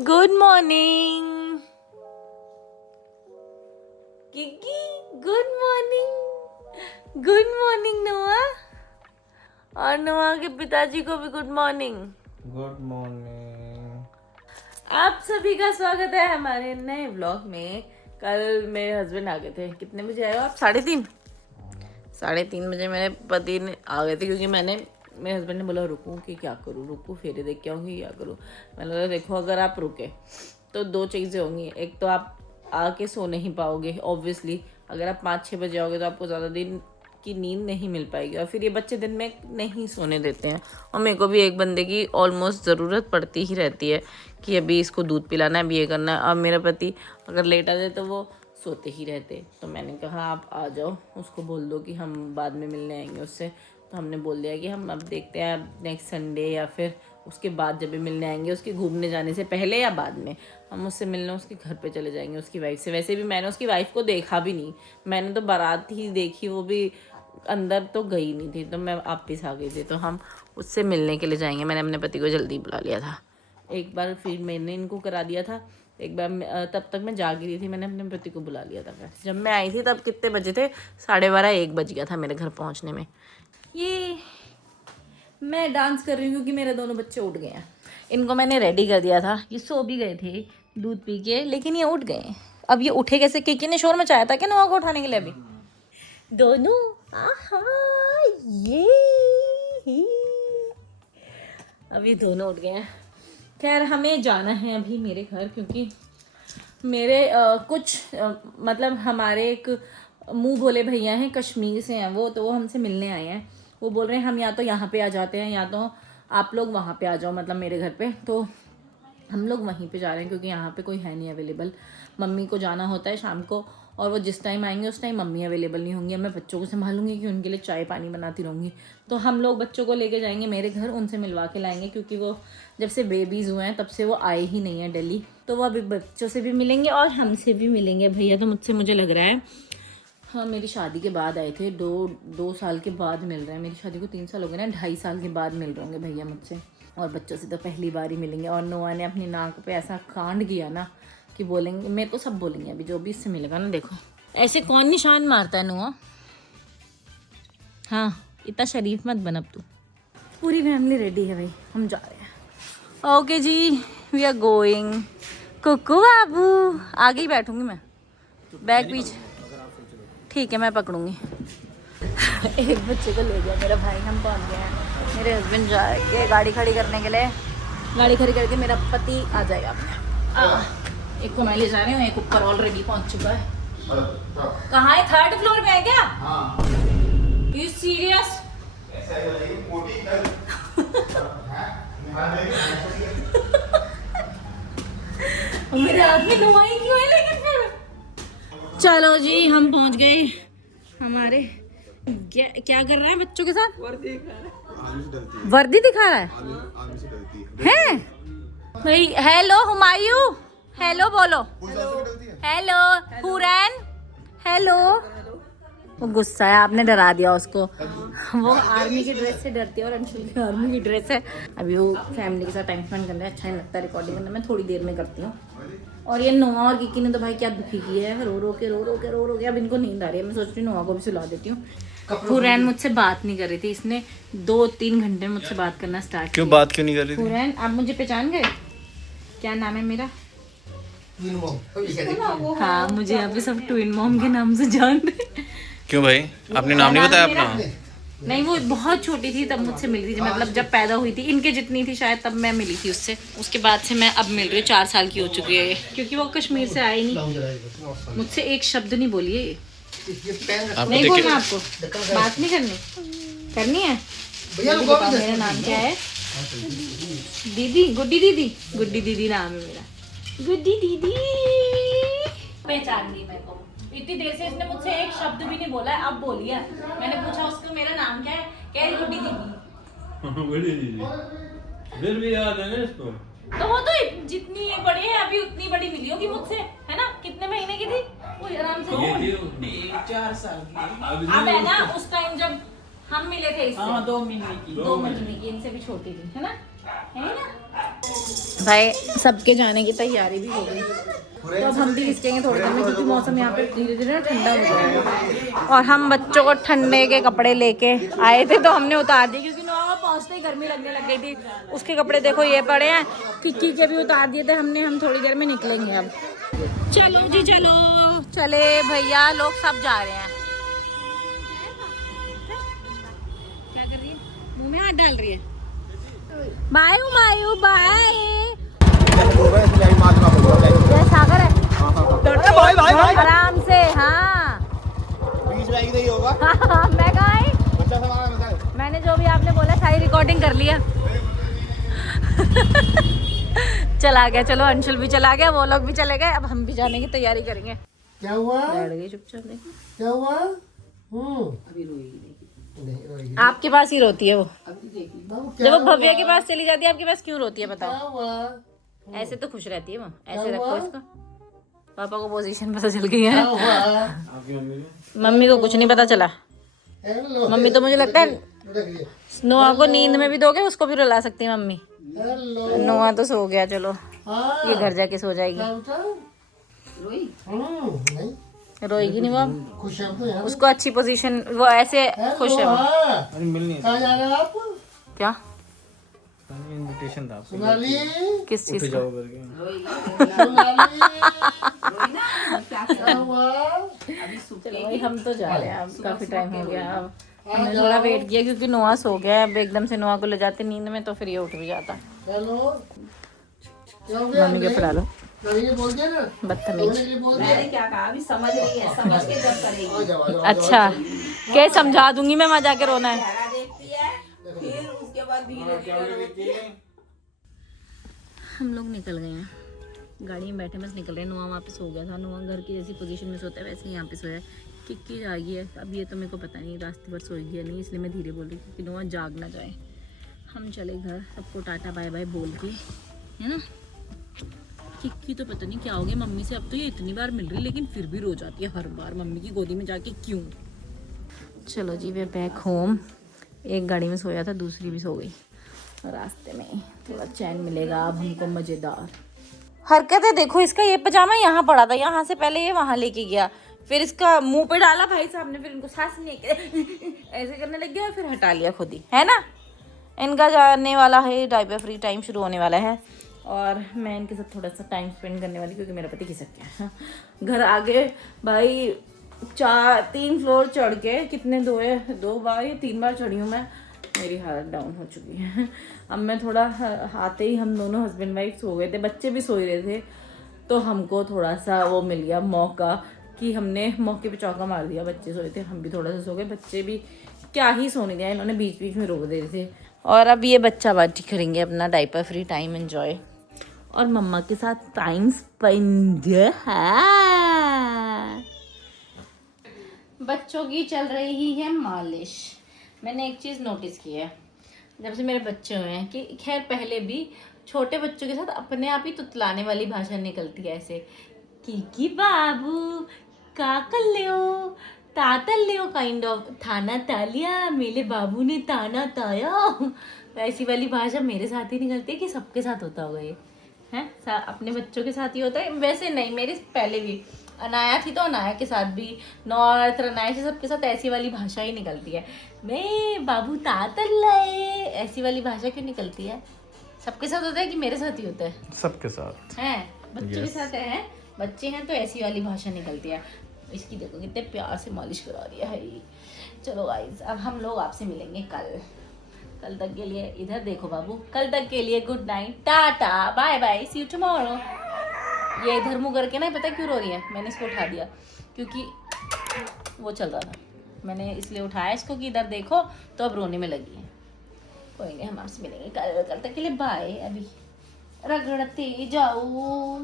Good morning Kiki, good morning. Good morning नोआ। और नोआ के पिताजी को भी गुड मॉर्निंग। Good morning. आप सभी का स्वागत है हमारे नए व्लॉग में। कल मेरे हस्बैंड आ गए थे। कितने बजे आए हो आप? 3:30 बजे मेरे पति ने आ गए थे, क्योंकि मेरे हस्बैंड ने बोला रुकूं कि क्या करूं, रुकूं फेरे देख के आऊँगी, क्या करूं। मैंने बोला देखो, अगर आप रुके तो दो चीज़ें होंगी। एक तो आप आके सो नहीं पाओगे ऑब्वियसली। अगर आप 5-6 बजे आओगे तो आपको ज़्यादा दिन की नींद नहीं मिल पाएगी, और फिर ये बच्चे दिन में नहीं सोने देते हैं। और मेरे को भी एक बंदे की ऑलमोस्ट ज़रूरत पड़ती ही रहती है कि अभी इसको दूध पिलाना है, अभी ये करना है। अब मेरा पति अगर लेट आ जाए तो वो सोते ही रहते। तो मैंने कहा आप आ जाओ, उसको बोल दो कि हम बाद में मिलने आएंगे उससे। तो हमने बोल दिया कि हम अब देखते हैं नेक्स्ट संडे या फिर उसके बाद जब भी मिलने आएंगे, उसके घूमने जाने से पहले या बाद में हम उससे मिलने उसके घर पे चले जाएंगे, उसकी वाइफ से। वैसे भी मैंने उसकी वाइफ को देखा भी नहीं, मैंने तो बारात ही देखी, वो भी अंदर तो गई नहीं थी, तो मैं वापस आ गई थी। तो हम उससे मिलने के लिए जाएंगे। मैंने अपने पति को जल्दी बुला लिया था एक बार, फिर मैंने इनको करा दिया था एक बार। तब तक मैं जागी रही थी, मैंने अपने पति को बुला लिया था। जब मैं आई थी तब कितने बजे थे? 12:30-1 बज गया था मेरे घर पहुंचने में। ये मैं डांस कर रही हूँ क्योंकि मेरे दोनों बच्चे उठ गए हैं। इनको मैंने रेडी कर दिया था, ये सो भी गए थे दूध पी के, लेकिन ये उठ गए। अब ये उठे कैसे? किकी ने शोर मचाया था क्या नोआ को उठाने के लिए? अभी दोनों ये अभी दोनों उठ गए हैं। खैर हमें जाना है अभी मेरे घर, क्योंकि मेरे मतलब हमारे एक मुंह बोले भैया हैं, कश्मीर से हैं वो, तो वो हमसे मिलने आए हैं। वो बोल रहे हैं हम या तो यहाँ पे आ जाते हैं या तो आप लोग वहाँ पे आ जाओ, मतलब मेरे घर पे। तो हम लोग वहीं पे जा रहे हैं क्योंकि यहाँ पे कोई है नहीं अवेलेबल। मम्मी को जाना होता है शाम को, और वो जिस टाइम आएंगे उस टाइम मम्मी अवेलेबल नहीं होंगी। मैं बच्चों को संभालूंगी कि उनके लिए चाय पानी बनाती रहूँगी। तो हम लोग बच्चों को लेके जाएंगे मेरे घर, उनसे मिलवा के लाएंगे, क्योंकि वो जब से बेबीज़ हुए हैं तब से वो आए ही नहीं हैं दिल्ली। तो वो अभी बच्चों से भी मिलेंगे और हमसे भी मिलेंगे। भैया तो मुझे लग रहा है हाँ मेरी शादी के बाद आए थे, 2 साल के बाद मिल रहे हैं। मेरी शादी को 3 साल हो गए ना, 2.5 साल के बाद मिल रहे होंगे भैया मुझसे। और बच्चों से तो पहली बार ही मिलेंगे। और नोआ ने अपनी नाक पे ऐसा कांड किया ना कि बोलेंगे, मेरे को सब बोलेंगे अभी जो भी इससे मिलेगा ना। देखो ऐसे कौन निशान मारता है नोआ? हाँ इतना शरीफ मत बन अब तू। पूरी फैमिली रेडी है भाई, हम जा रहे हैं। ओके जी, वी आर गोइंग। कुकू बाबू आगे ही बैठूंगी मैं, बैग पीछे। ठीक है मैं पकड़ूंगी। एक बच्चे को ले गया मेरा भाई, हम पहुंच गए हैं। मेरे हस्बैंड जाएंगे गाड़ी खड़ी करने के लिए, गाड़ी खड़ी करके मेरा पति आ जाएगा अपने। एक को मैं ले जा रही हूँ, एक ऊपर ऑलरेडी पहुंच चुका है। कहाँ है? 3rd फ्लोर पे है क्या? You serious? मेरे हाथ में दवाई क्यों है? लेकिन फिर चलो जी हम पहुंच गए। हमारे क्या कर रहा है बच्चों के साथ? वर्दी दिखा रहा है भाई। हेलो हुमायूं, हेलो बोलो। Hello Hurain, hello. वो गुस्सा है, आपने डरा दिया उसको। वो आर्मी की ड्रेस से डरती है और अंशुल की आर्मी की ड्रेस है। अभी वो फैमिली के साथ टाइम स्पेंड करना है, अच्छा नहीं लगता रिकॉर्डिंग करना। मैं थोड़ी देर में करती हूँ। और ये नोआ और किकी ने तो भाई क्या दुखी किए है, रो रो के। अब इनको नींद आ रही है, मैं सोच रही हूँ नोआ को भी सुला देती हूँ। हुरैन मुझसे बात नहीं कर रही थी, इसने 2-3 घंटे मुझसे बात करना स्टार्ट किया। क्यों बात क्यों नहीं कर रही थी? हुरैन आप मुझे पहचान गए? क्या नाम है मेरा? हाँ मुझे यहाँ पे सब ट्विन मॉम के नाम से जान रहे। क्यों भाई आपने नाम नहीं बताया अपना? नहीं वो बहुत छोटी थी तब मुझसे मिली थी, मतलब जब पैदा हुई थी इनके जितनी थी शायद, तब मैं मिली थी उससे। उसके बाद से मैं अब मिल रही हूँ, 4 साल की हो चुकी है, क्योंकि वो कश्मीर से आए नहीं। मुझसे एक शब्द नहीं बोली है ये। नहीं बोलना आपको, बात नहीं करनी है। मेरा नाम क्या है? दीदी, गुड्डी दीदी नाम है मेरा। गुड्डी दीदी पहचान ली मेरे को। इतनी देर से इसने मुझसे एक शब्द भी नहीं बोला है, अब बोली है। मैंने पूछा उसको मेरा नाम क्या है, कह रही गुड्डी दीदी। फिर भी याद है ना इसको? तो वो तो जितनी बड़ी है अभी उतनी बड़ी मिली होगी मुझसे, है ना? कितने महीने की थी वो? आराम से 4 साल की। अब है ना, उस टाइम जब हम मिले थे इससे। हाँ 2 महीने की। 2 महीने की, इनसे भी छोटी थी, है ना? भाई सबके जाने की तैयारी भी हो गई, तो अब हम भी खिसकेंगे थोड़ी देर में, क्योंकि मौसम यहाँ पे धीरे धीरे ठंडा हो जाएगा। और हम बच्चों को ठंडे के कपड़े लेके आए थे, तो हमने उतार दिए, क्योंकि नौवा पहुँचते ही गर्मी लगने लग गई थी। उसके कपड़े देखो ये पड़े हैं, किक्की के भी उतार दिए थे हमने। हम थोड़ी देर में निकलेंगे अब। चलो जी चलो, चले भैया लोग सब जा रहे हैं। क्या कर रही है? मुँह में हाथ डाल रही है। Bye Humayun bye. जय सागर है। आराम से, हाँ बीच में ही होगा। हाँ, मैं कहाँ आई? मैंने जो भी आपने बोला सारी रिकॉर्डिंग कर लिया। चला गया, चलो अंशुल भी चला गया, वो लोग भी चले गए। अब हम भी जाने की तैयारी करेंगे। क्या हुआ? बैठ गई चुपचाप, देखो क्या हुआ? अभी रोई। आपके पास ही रोती है वो। जब वो भव्या के पास चली जाती है, आपके पास क्यों रोती है बताओ? ऐसे तो खुश रहती है वो। ऐसे रखो इसको। पापा को पोजीशन पता चल गई है। मम्मी को कुछ नहीं पता चला। मम्मी तो मुझे लगता है नोआ को नींद में भी दोगे, उसको भी रुला सकती है मम्मी। नोआ तो सो गया, चलो ये घर जाके सो जाएगी। रोएगी नहीं वो, खुश है तो यार। उसको अच्छी पोजीशन, वो ऐसे खुश है वो। अरे मिलनी कहाँ जा रहे हैं आप? क्या इनविटेशन था आपको। सोनाली, किस चीज का? जाओ करके। सोनाली, क्या हुआ? चलो भाई हम तो जा रहे हैं, अब काफी टाइम हो गया। अब हमने थोड़ा वेट किया, क्योंकि नोआ सो गया है। अब एकदम से नोआ को ले जाते नींद में, तो फिर ये उठ भी जाता। हेलो, क्या हो गया? मम्मी के पढ़ा लो, नवी ने बोल दिया ना? बदतमीज। नवी ने बोल दिया? क्या कहा? अभी समझ रही है, समझ के जब करेगी। आ जाओ, आ जाओ, अच्छा क्या समझा दूंगी मैं, वहाँ जाके रोना है। चेहरा देखती है, फिर उसके बाद धीरे धीरे हम लोग निकल गए हैं, गाड़ी में बैठे बस निकल रहे हैं। नुआ वहाँ पे सो गया था। नुआ घर की जैसी पोजीशन में सोता है वैसे ही यहाँ पे सोया है। किक्की जागी है, अब ये तो मेरे को पता नहीं रास्ते पर सोएगी या नहीं, इसलिए मैं धीरे बोल रही हूँ, क्योंकि नुआ जाग ना जाए। हम चले घर, सबको टाटा बाय बाय बोल के, है ना। किक्की तो पता नहीं क्या हो गया मम्मी से, अब तो ये इतनी बार मिल रही लेकिन फिर भी रो जाती है हर बार मम्मी की गोदी में जाके, क्यों। चलो जी वे बैक होम। एक गाड़ी में सोया था, दूसरी भी सो गई। रास्ते में थोड़ा चैन मिलेगा अब हमको मज़ेदार। हरकतें देखो इसका, ये पजामा यहाँ पड़ा था, यहाँ से पहले ये वहाँ लेके गया, फिर इसका मुंह पे डाला भाई साहब ने, फिर इनको सांस नहीं ऐसे करने लग गया और फिर हटा लिया खुद ही, है ना। इनका जाने वाला है डायपर फ्री टाइम शुरू होने वाला है, और मैं इनके साथ थोड़ा सा टाइम स्पेंड करने वाली, क्योंकि मेरा पति खिसक गया है। घर आगे भाई 3 फ्लोर चढ़ के, कितने 2 बार या 3 बार चढ़ी हूँ मैं, मेरी हालत डाउन हो चुकी है। अब मैं थोड़ा आते ही हम दोनों हस्बैंड वाइफ सो गए थे, बच्चे भी सो ही रहे थे, तो हमको थोड़ा सा वो मिल गया मौका कि हमने मौके पे चौका मार दिया। बच्चे सोए थे, हम भी थोड़ा सा सो गए। बच्चे भी क्या ही सोने दिया, इन्होंने बीच बीच में रोक दे रहे थे। और अब ये बच्चा बाटी करेंगे अपना डायपर फ्री टाइम एंजॉय, और मम्मा के साथ टाइम स्पेंड है। बच्चों की चल रही है मालिश। मैंने एक चीज़ नोटिस की है जब से मेरे बच्चे हुए हैं, कि खैर पहले भी छोटे बच्चों के साथ अपने आप ही तुतलाने वाली भाषा निकलती है, ऐसे की बाबू का कर लियो, तातल लियो, काइंड ऑफ थाना तालिया, मेरे बाबू ने ताना ताया, ऐसी वाली भाषा मेरे साथ ही निकलती है। कि सबके साथ होता होगा ये है, अपने बच्चों के साथ ही होता है। वैसे नहीं, मेरी पहले भी अनाया थी तो अनाया के साथ भी, नॉर्थ अनाया से सबके साथ ऐसी वाली भाषा ही निकलती है। मैं बाबू तातल लाए, ऐसी वाली भाषा क्यों निकलती है? सबके साथ होता है कि मेरे साथ ही होता है? सबके साथ है, बच्चों के साथ है, बच्चे हैं तो ऐसी वाली भाषा निकलती है। इसकी देखो कितने प्यार से मालिश करा रही है। चलो गाइस, अब हम लोग आपसे मिलेंगे कल तक के लिए, इधर देखो बाबू, कल तक के लिए good night, tata bye bye, see you tomorrow. ये इधर मुँह करके ना, पता क्यों रो रही है? मैंने इसको उठा दिया क्योंकि वो चल रहा था, मैंने इसलिए उठाया इसको कि इधर देखो, तो अब रोने में लगी है। कोई नहीं, हम आपसे मिलेंगे कल तक के लिए बाय। अभी रगड़ते जाओ।